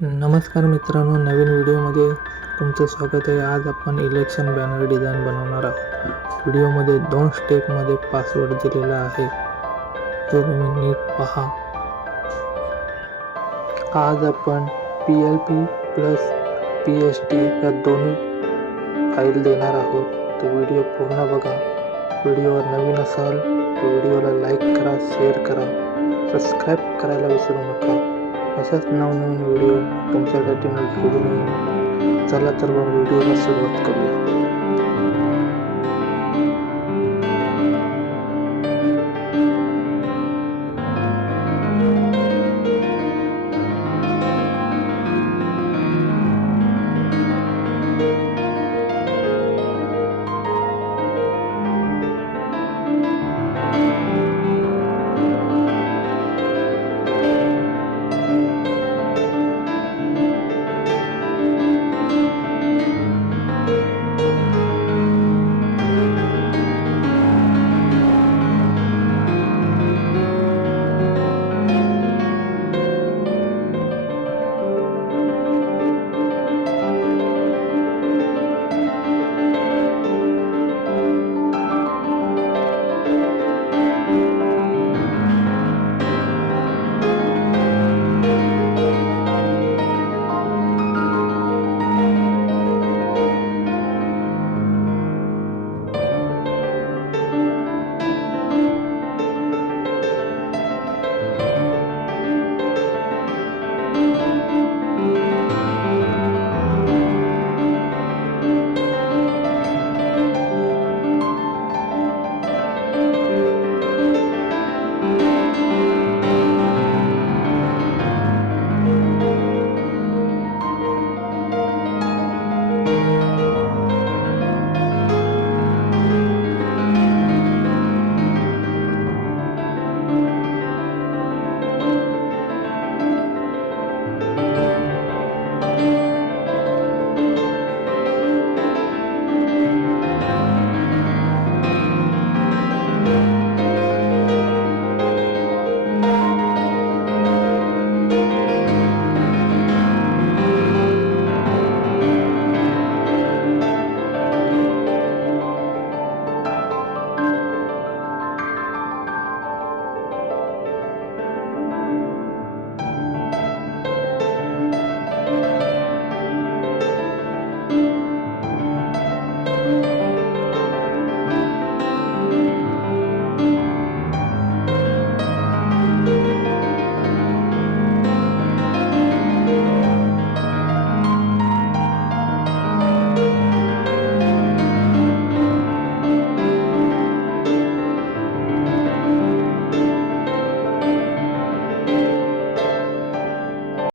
नमस्कार मित्रांनो, नवीन व्हिडिओमध्ये तुमचं स्वागत आहे. आज आपण इलेक्शन बॅनर डिझाईन बनवणार आहोत. व्हिडिओमध्ये 2 स्टेपमध्ये पासवर्ड दिलेला आहे, तो तुम्ही नीट पहा. आज आपण PLP प्लस PST या दोन्ही फाईल देणार आहोत. तर व्हिडिओ पूर्ण बघा. व्हिडिओवर नवीन असाल तर व्हिडिओला लाईक करा, शेअर करा, सबस्क्राईब करायला विसरू नका. अशाच नवनवीन व्हिडिओ तुमच्यासाठी मी घेऊन येईन. चला तर मग व्हिडिओला सुरुवात करूया.